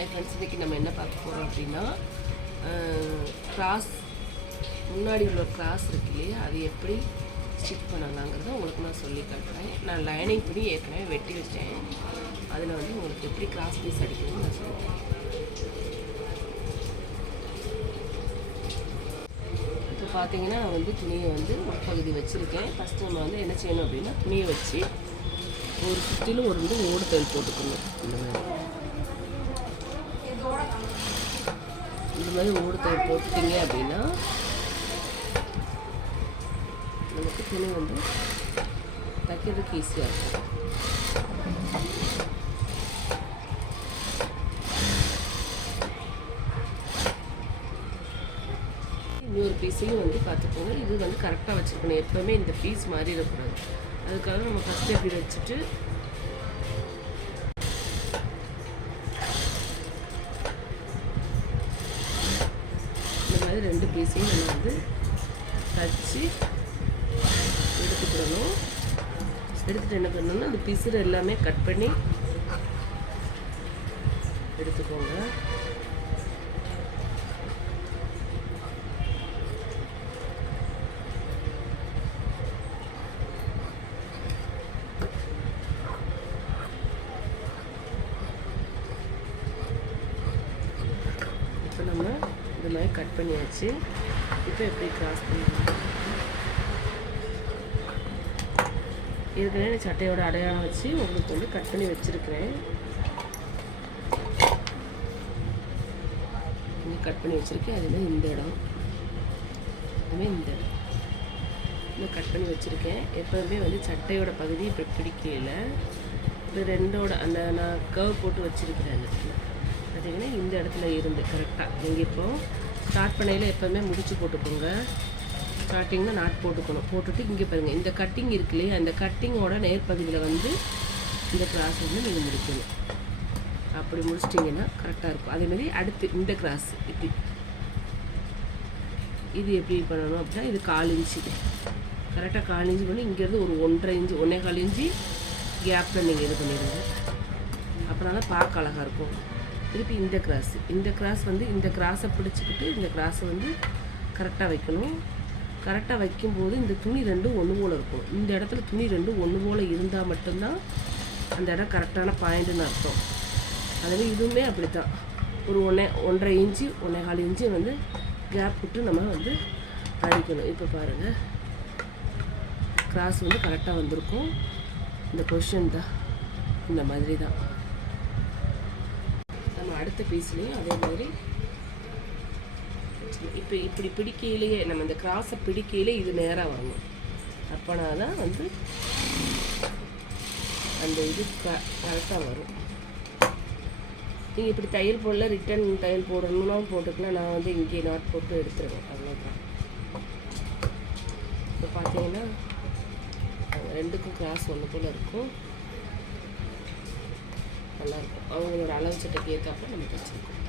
Hi friends, இன்றைக்கி நம்ம என்ன பார்க்க போகிறோம் அப்படின்னா கிராஸ் முன்னாடி உள்ள கிராஸ் இருக்கு இல்லையா, அது எப்படி ஸ்டிச் பண்ணலாங்கிறத உங்களுக்கு நான் சொல்லி காட்டுறேன். நான் லைனிங் பண்ணி ஏற்கனவே வெட்டி வச்சேன். அதில் வந்து உங்களுக்கு எப்படி கிராஸ் பீஸ் அடிக்கணும்னு நான் சொல்லுவேன். இப்போ பார்த்தீங்கன்னா நான் வந்து துணியை வந்து ஒரு பகுதி வச்சுருக்கேன். ஃபஸ்ட்டு நம்ம வந்து என்ன செய்யணும் அப்படின்னா, துணியை வச்சு ஒரு சுற்றிலும் ஒரு வந்து ஓடு தையல் போட்டுக்கணும். இந்த மாதிரி ஓடு தையல் போட்டுட்டீங்க அப்படின்னா நமக்கு துணி வந்து தைக்கிறதுக்கு ஈஸியாக இருக்கும். இன்னொரு பீஸையும் வந்து பார்த்துக்கோங்க. இது வந்து கரெக்டாக வச்சுருக்கணும். எப்போவுமே இந்த பீஸ் மாறிடக்கூடாது. அதுக்காக நம்ம ஃபஸ்ட்டு எப்படி வச்சுட்டு இந்த மாதிரி ரெண்டு பீஸையும் நம்ம வந்து தச்சு எடுத்துக்கிடணும். எடுத்துகிட்டு என்ன பண்ணணும்னா அந்த பீஸு எல்லாமே கட் பண்ணி எடுத்துக்கோங்க. இப்போ நம்ம இந்த மாதிரி கட் பண்ணியாச்சு. இப்போ எப்படி கிராஸ் பண்ணலாம்? ஏற்கனவே சட்டையோட அடையாளம் வச்சு உங்களுக்கு வந்து கட் பண்ணி வச்சுருக்கிறேன். இங்கே கட் பண்ணி வச்சுருக்கேன். அதுமாதிரி இந்த இடம், அதுமாதிரி இந்த இடம் இன்னும் கட் பண்ணி வச்சுருக்கேன். எப்போவுமே வந்து சட்டையோட பகுதி இப்போ பிடிக்கல. இப்போ ரெண்டோட அந்த நான் கர்வ் போட்டு வச்சுருக்கிறேன். அந்த இடத்துல பார்த்தீங்கன்னா இந்த இடத்துல இருந்து கரெக்டாக நீங்கள் இப்போ ஸ்டார்ட் பண்ணையில் எப்போவுமே முடிச்சு போட்டுக்கோங்க. ஸ்டார்டிங்கில் நாட் போட்டுக்கணும். போட்டுட்டு இங்கே பாருங்கள், இந்த கட்டிங் இருக்கு இல்லையா, அந்த கட்டிங்கோட நேர்பகுதியில் வந்து இந்த கிராஸ் வந்து நீங்கள் முடிக்கணும். அப்படி முடிச்சிட்டிங்கன்னா கரெக்டாக இருக்கும். அதேமாதிரி அடுத்து இந்த கிராஸ் இப்படி இது எப்படி பண்ணணும் அப்படின்னா, இது 1/4 இன்ச்சு கரெக்டாக 1/4 இன்ச்சு பண்ணி இங்கேருந்து ஒரு 1.5 இன்ச்சு 1.25 இன்ச்சு கேப்பில் நீங்கள் இது பண்ணிடுங்க. அப்படின்னா தான் பார்க்க அழகாக இருக்கும். திருப்பி இந்த கிராஸ் வந்து இந்த கிராஸை பிடிச்சிக்கிட்டு இந்த கிராஸை வந்து கரெக்டாக வைக்கணும். கரெக்டாக வைக்கும்போது இந்த துணி ரெண்டும் ஒன்று போல் இருக்கும். இந்த இடத்துல துணி ரெண்டும் ஒன்று போல் இருந்தால் மட்டும்தான் அந்த இடம் கரெக்டான பாயிண்ட்டுன்னு அர்த்தம். அதுவே இதுவுமே அப்படி தான். ஒரு 1.5 இன்ச்சு 1.25 இன்ச்சு வந்து கேப் விட்டு நம்ம வந்து அடிக்கணும். இப்போ பாருங்கள், கிராஸ் வந்து கரெக்டாக வந்திருக்கும். இந்த பொசிஷன் தான் இந்த மாதிரி தான். நம்ம அடுத்த பீஸ்லேயும் அதே மாதிரி இப்போ இப்படி பிடிக்கையிலேயே நம்ம இந்த கிராஸை பிடிக்கையிலே இது நேராக வரணும். அப்போனா தான் வந்து அந்த இது கரெக்டாக வரும். நீங்கள் இப்படி தையல் போடல, ரிட்டன் தையல் போடணும்னா போட்டுக்கலாம். நான் வந்து இங்கே நாட் போட்டு எடுத்துருவேன், அவ்வளோதான். இப்போ பார்த்தீங்கன்னா ரெண்டுக்கும் கிராஸ் ஒன்று போல் இருக்கும். நல்லாயிருக்கும். அவங்களோட அளவு சட்டைக்கு ஏற்றாப்புல நம்ம தைச்சிருக்கோம்.